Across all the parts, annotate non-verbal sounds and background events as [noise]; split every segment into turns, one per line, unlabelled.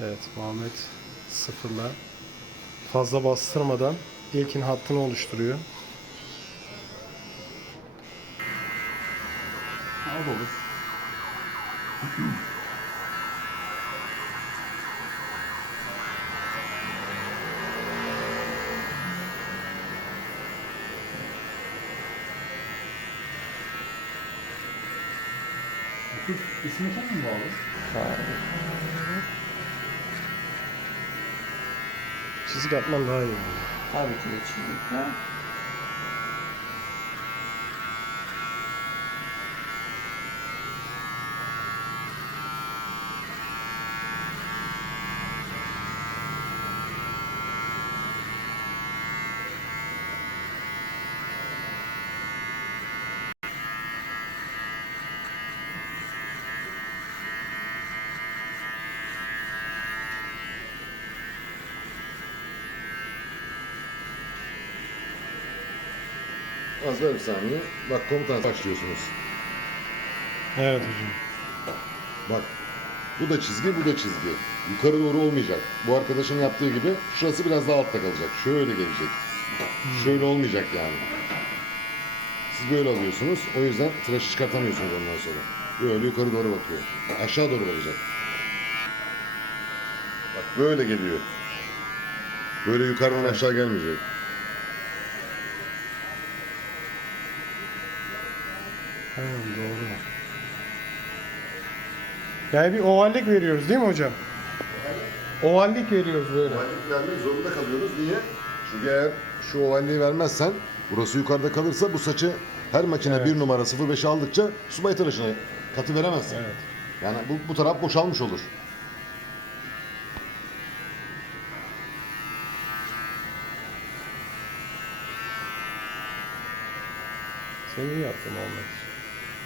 Evet Muhammed sıfırla fazla bastırmadan ilkin hattını oluşturuyor.
Al olur. İsmi sen mi bağlı?
Çizik atman daha iyi.
Tabii ki de çizik
ver bir saniye. Bak komutan başlıyorsunuz.
Evet hocam.
Bak bu da çizgi, bu da çizgi. Yukarı doğru olmayacak. Bu arkadaşın yaptığı gibi şurası biraz daha altta kalacak. Şöyle gelecek. Şöyle olmayacak yani. Siz böyle alıyorsunuz. O yüzden tıraşı çıkartamıyorsunuz ondan sonra. Böyle yukarı doğru bakıyor. Aşağı doğru bakacak. Bak böyle geliyor. Böyle yukarıdan aşağı gelmeyecek.
Ha, doğru. Yani bir ovallik veriyoruz değil mi hocam? Ovallik veriyoruz böyle.
Ovallik vermek zorunda kalıyoruz. Niye? Çünkü eğer şu ovalliği vermezsen burası yukarıda kalırsa bu saçı her makine
Evet.
bir numara 05 aldıkça subay tıraşına katı veremezsin.
Evet.
Yani bu, bu taraf boşalmış olur.
Sen iyi yaptın Muhammed.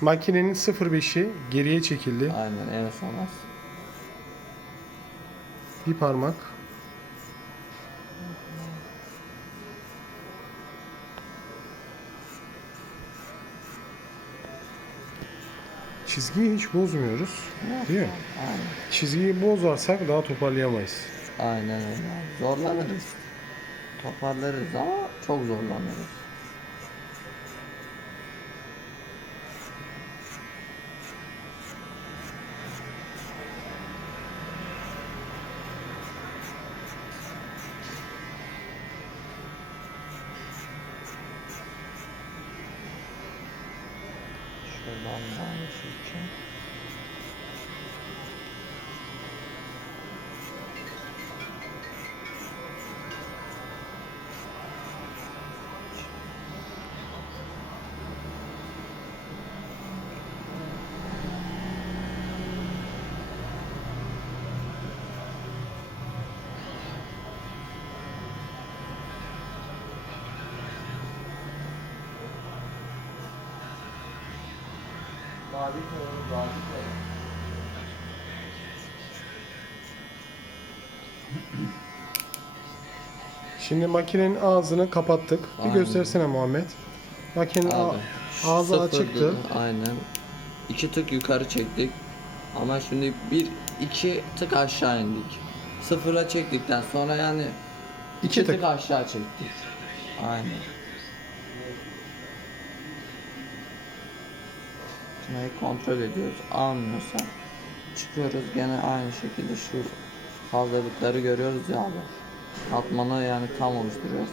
Makinenin 05'i geriye çekildi.
Aynen en son.
Bir parmak. Çizgiyi hiç bozmuyoruz. Değil mi?
Aynen.
Çizgiyi bozarsak daha toparlayamayız.
Aynen öyle. Zorlanırız. Toparlarız ama çok zorlanırız. Koyalım, koyalım.
Şimdi makinenin ağzını kapattık. Bir
Aynen.
göstersene Muhammed. Makinenin
Abi,
ağzı
sıfırdı.
açıktı.
Aynen. İki tık yukarı çektik. Ama şimdi bir iki tık aşağı indik. Sıfıra çektikten sonra yani
İki
iki tık,
tık.
aşağı çektik. Aynen. Kontrol ediyoruz. Almıyorsa çıkıyoruz gene aynı şekilde şu fazlalıkları görüyoruz ya abi. Katmanı yani tam oluşturuyoruz.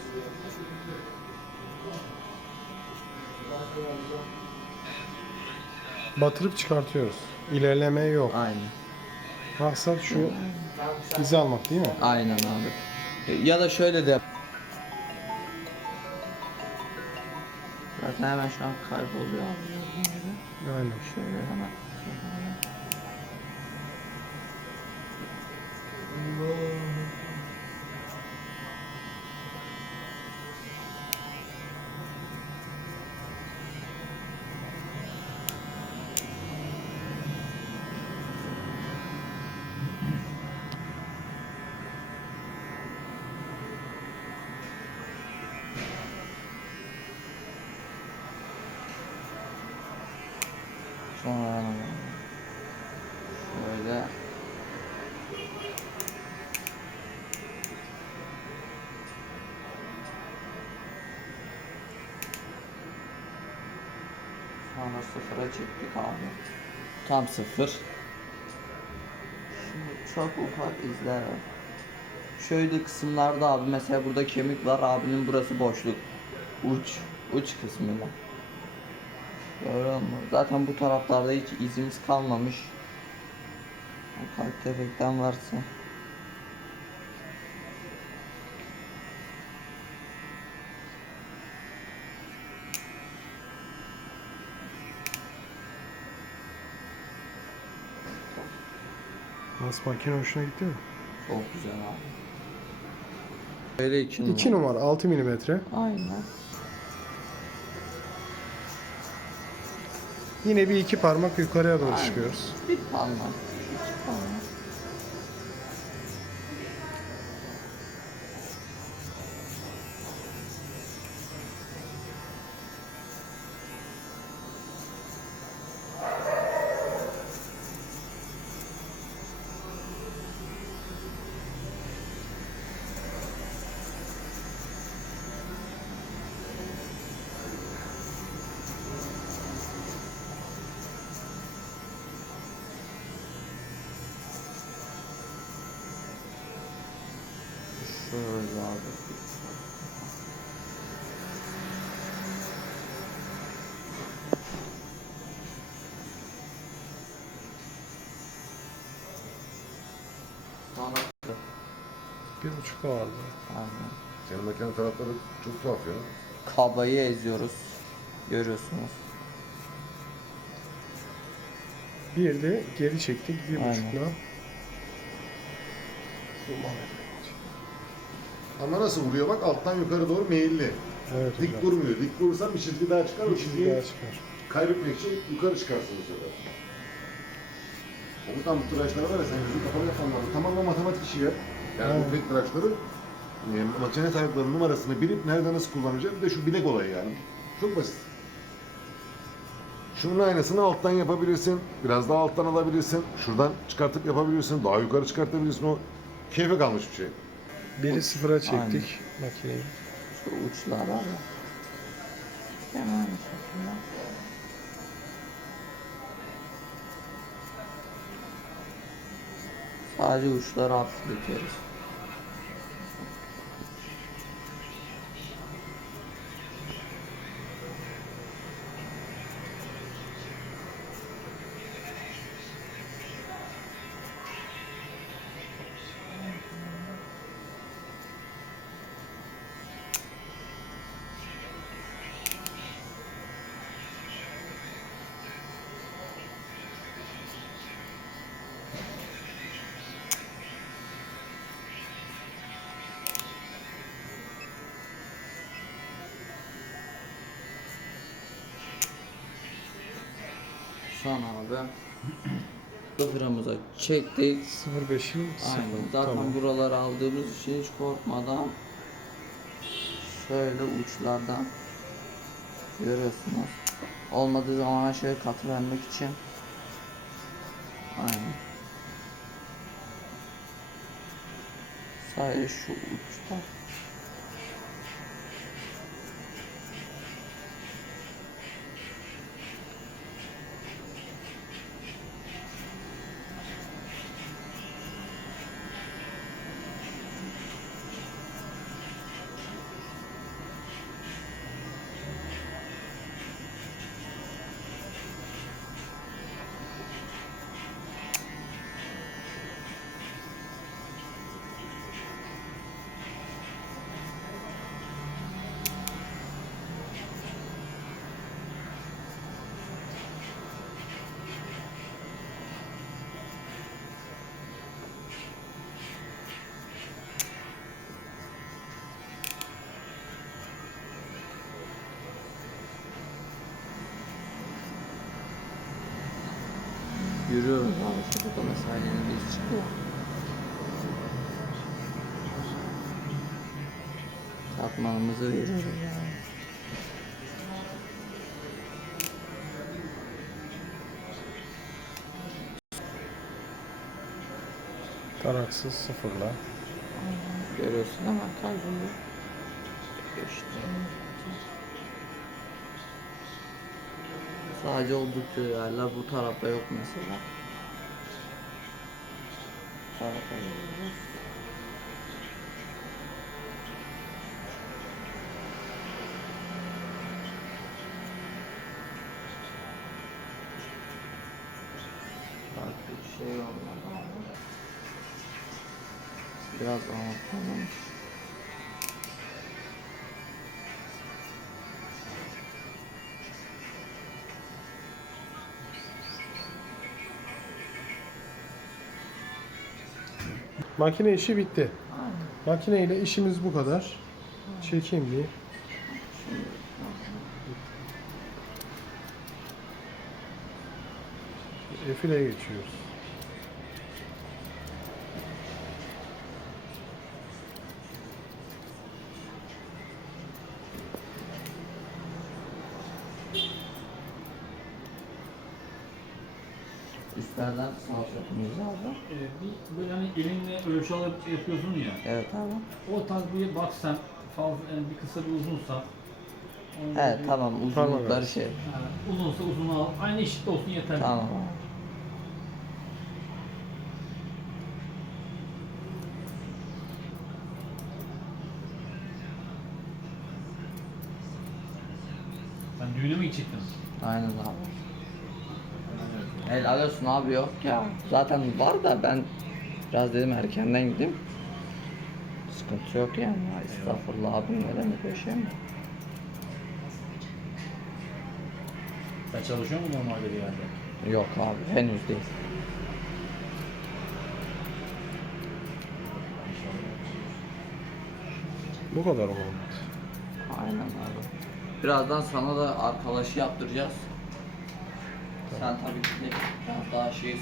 Batırıp çıkartıyoruz. İlerleme yok.
Aynen.
Maksat şu izi almak değil mi?
Aynen abi. Ya da şöyle de yap- Zaten hemen şu an kayboluyor abi. ない
も
しょうがない。しょうがない。Çektik abi. Tam sıfır. Şimdi çok ufak izler var. Şöyle kısımlarda abi mesela burada kemik var abinin burası boşluk. Uç, uç kısmıyla. Görüyor musun? Zaten bu taraflarda hiç izimiz kalmamış. Kalp tefekten varsa.
Nasıl makine hoşuna gitti mi?
Çok güzel abi. Böyle iki numara.
2 numara 6 milimetre.
Aynen.
Yine bir iki parmak yukarıya doğru
Aynen.
çıkıyoruz.
Bir parmak. iki parmak. Sonra
Bir buçuk vardı.
Aynen.
Senin makine tarafları çok tuhaf ya.
Kabayı eziyoruz. Görüyorsunuz.
Bir de geri çektik bir
Aynen.
buçukla.
Ama nasıl vuruyor bak alttan yukarı doğru meyilli.
Evet
Dik
hocam.
vurmuyor. Dik vurursan bir çizgi daha çıkar.
Bir çizgi daha çıkar.
kaybetmek için yukarı çıkarsın bu sefer. Onu tam bu tıraşları var ya sen gözün kapalı yapman lazım. Tamamen matematik işi ya. Yani
Evet.
bu pek tıraşları e, makine taraflarının numarasını bilip nerede nasıl kullanacağım. Bir de şu bilek olayı yani. Çok basit. Şunun aynısını alttan yapabilirsin. Biraz daha alttan alabilirsin. Şuradan çıkartıp yapabilirsin. Daha yukarı çıkartabilirsin. O keyfe kalmış bir şey.
Biri sıfıra çektik
Aynen.
makineyi.
Şu uçlar abi. Hemen aynı şekilde. Sadece uçları hafifletiyoruz. Son abi. Sıfırımıza çektik.
0.5'in sıfır.
Aynen. Zaten
Tamam.
buraları aldığımız için hiç korkmadan şöyle uçlardan görüyorsunuz. Olmadığı zaman şöyle katı vermek için aynen. Sadece şu uçta yürüyoruz abi. Şurada mesela yeni bir çıkıyor. Katmanımızı veriyoruz yani.
Taraksız sıfırla.
Görüyorsun hemen kayboluyor. İşte. Sadece oldukça yerler bu tarafta yok mesela. Tarafa geliyoruz.
Makine işi bitti. Makineyle işimiz bu kadar. Çekeyim bir. Efile geçiyoruz.
Üstlerden sağ mıyız abi?
Bir böyle hani elinle ölçü alıp yapıyorsun ya.
Evet abi.
O tarz bir bak sen fazla yani bir kısa bir uzunsa.
Evet
bir-
tamam uzunlukları şey.
Yani uzunsa uzun al. Aynı eşit olsun yeter.
Tamam abi.
Sen düğüne mi gidecektin?
Aynen abi. Helal olsun abi yok ya. Zaten var da ben biraz dedim erkenden gideyim. Sıkıntı yok yani. Ya, Estağfurullah abim ne demek öyle şey mi?
Sen çalışıyor musun normalde bir yerde?
Yok abi henüz değil.
Bu kadar mı?
Aynen abi. Birazdan sana da arkadaşı yaptıracağız. Sen tabii ki biraz daha şey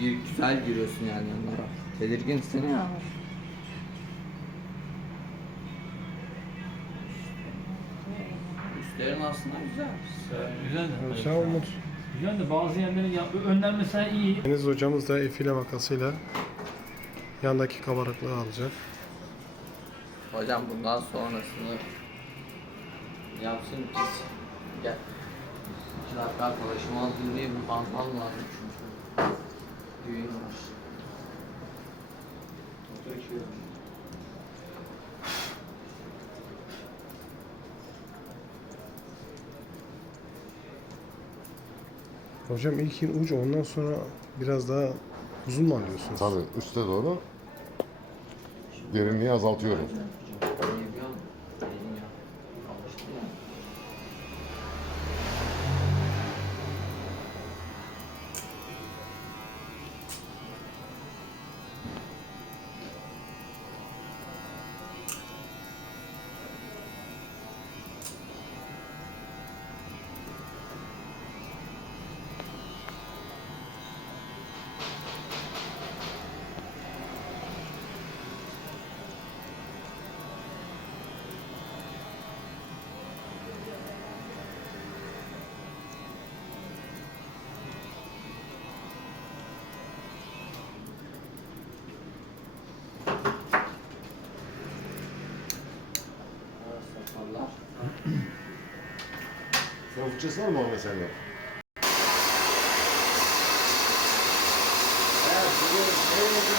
bir güzel giriyorsun yani onlara. Tedirginsin ya. Üstlerin aslında güzel.
Güzel de.
Sen Umut.
Güzel de bazı yerlerin ya önden mesela iyi.
Deniz hocamız da efile makasıyla yandaki kabarıklığı alacak.
Hocam bundan sonrasını yapsın biz. Gel. İki dakika arkadaşımı alayım diye bir bantman lazım çünkü. Düğün var.
Hocam ilk in uç ondan sonra biraz daha uzun mu alıyorsunuz?
Tabii üste doğru derinliği azaltıyorum. Fıçısı var mı Muhammed sende?
Evet, bugün ne oldu?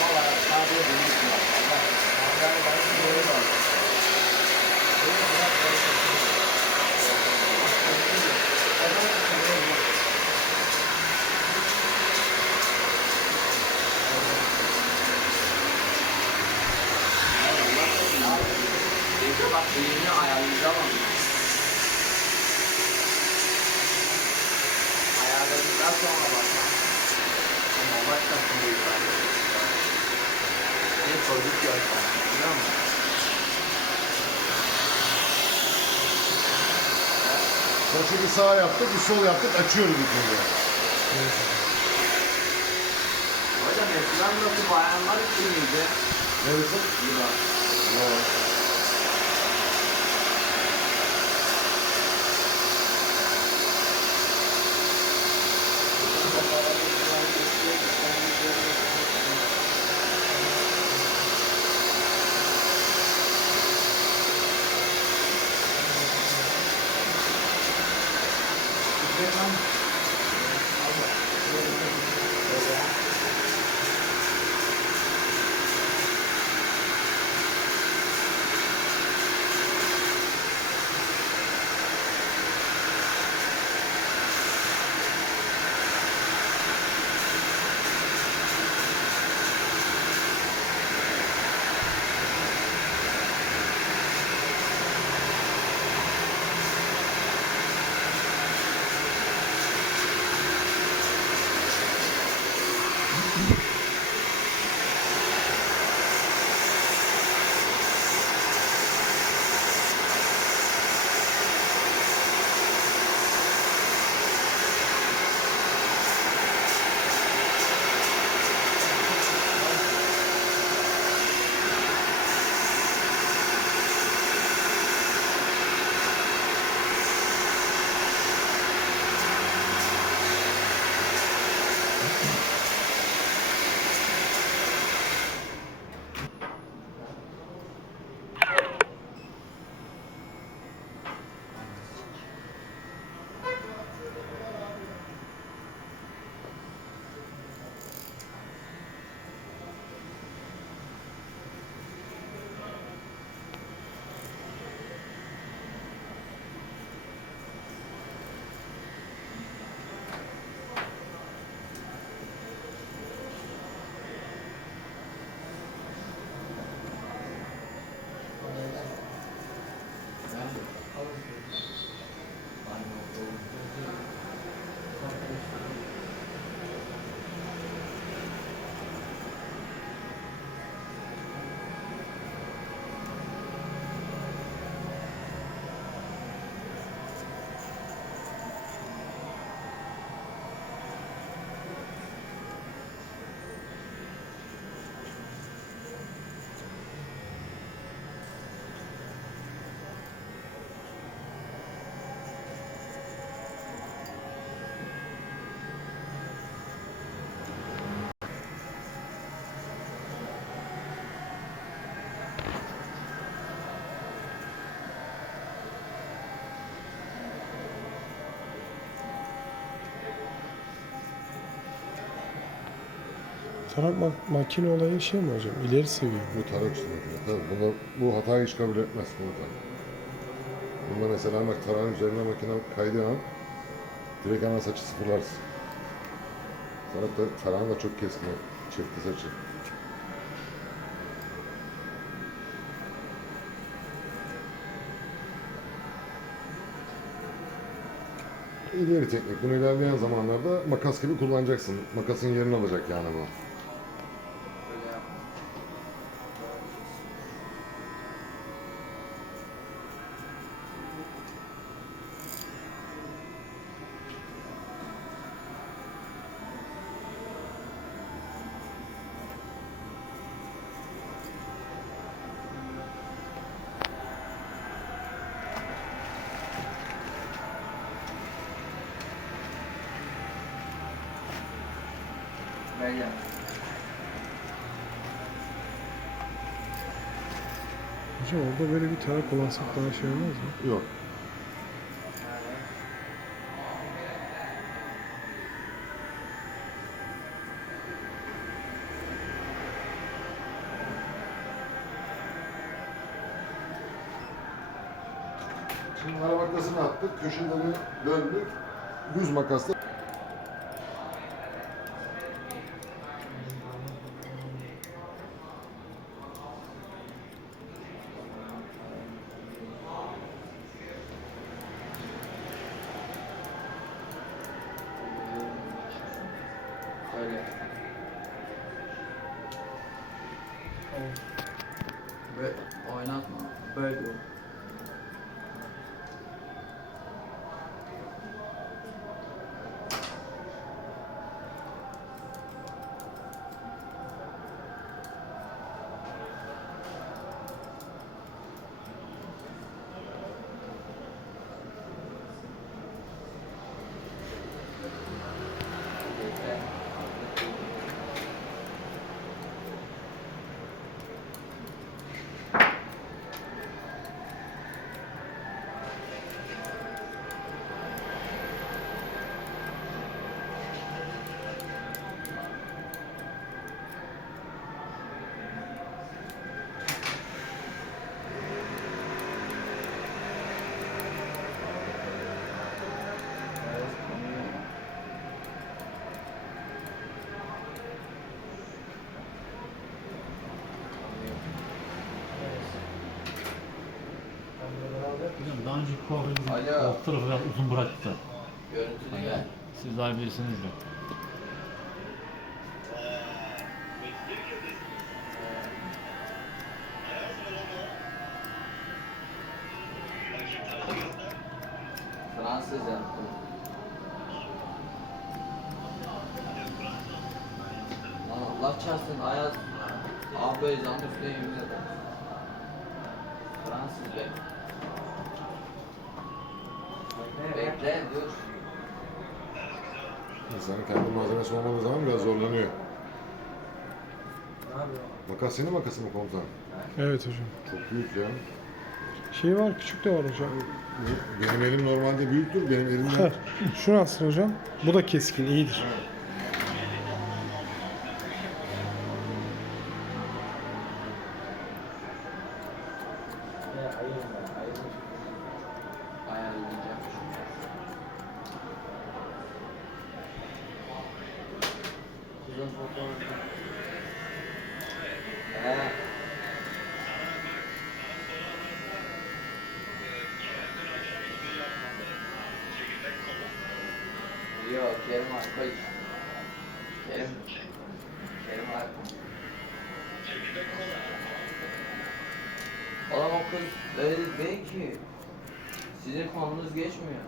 Valla sadece benim var. Bir yeri var. Benim biraz böyle Bekle bak eğimini ayarlayacağım ama. Ne çocuk. Biliyor musun?
Saçı bir sağ yaptık, bir sol yaptık, açıyoruz bir konuda.
Hocam eskiden burası bayanlar için miydi?
Neresi?
Yok.
Yok. good one.
Tarak mak- makine olayı şey mi hocam? İleri seviye.
Bu tarak üstünde. Tabii bunu, bu hatayı hiç kabul etmez komutan. Bunda mesela bak tarağın üzerine makine kaydığı an direkt hemen saçı sıfırlarsın. Tarak da, tarağın da çok keskin. Çifti saçı. İleri teknik. Bunu ilerleyen zamanlarda makas gibi kullanacaksın. Makasın yerini alacak yani bu.
Kullansak daha şey olmaz mı?
Yok. Şimdi ara makasını attık, köşeleri döndük. Düz makasla
önceki kuaförümüz alt tarafı biraz uzun bıraktı.
Görüntülü gel.
Siz daha bilirsiniz de.
Dur.
insanın kendi malzemesi olmadığı zaman biraz zorlanıyor. Makas senin makası mı komutan?
Evet hocam.
Çok büyük ya.
Şey var küçük de var hocam.
Benim elim normalde büyüktür. Benim elimden [laughs]
Şu nasıl hocam? Bu da keskin iyidir.
Kerim Akkoy. Kerim. Kerim Akkoy. Oğlum o kız öyle değil ki. Sizin konunuz geçmiyor.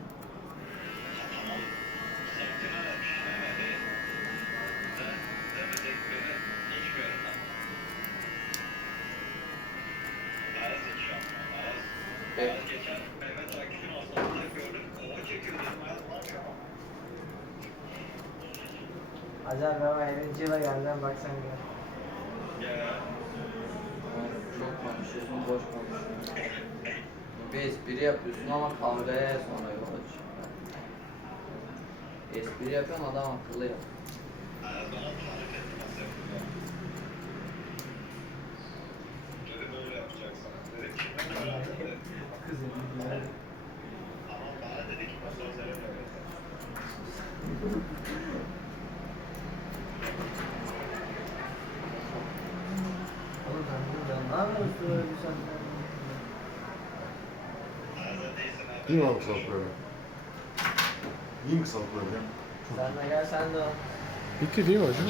espri yapıyorsun ama kavgaya sonra yol açıyor. Espri yapan adam akıllı yap.
Oğlum ben bunu canlı
mı mi abi? İyi mi salak böyle?
Sen de gel sen de al.
Bitti değil mi hocam?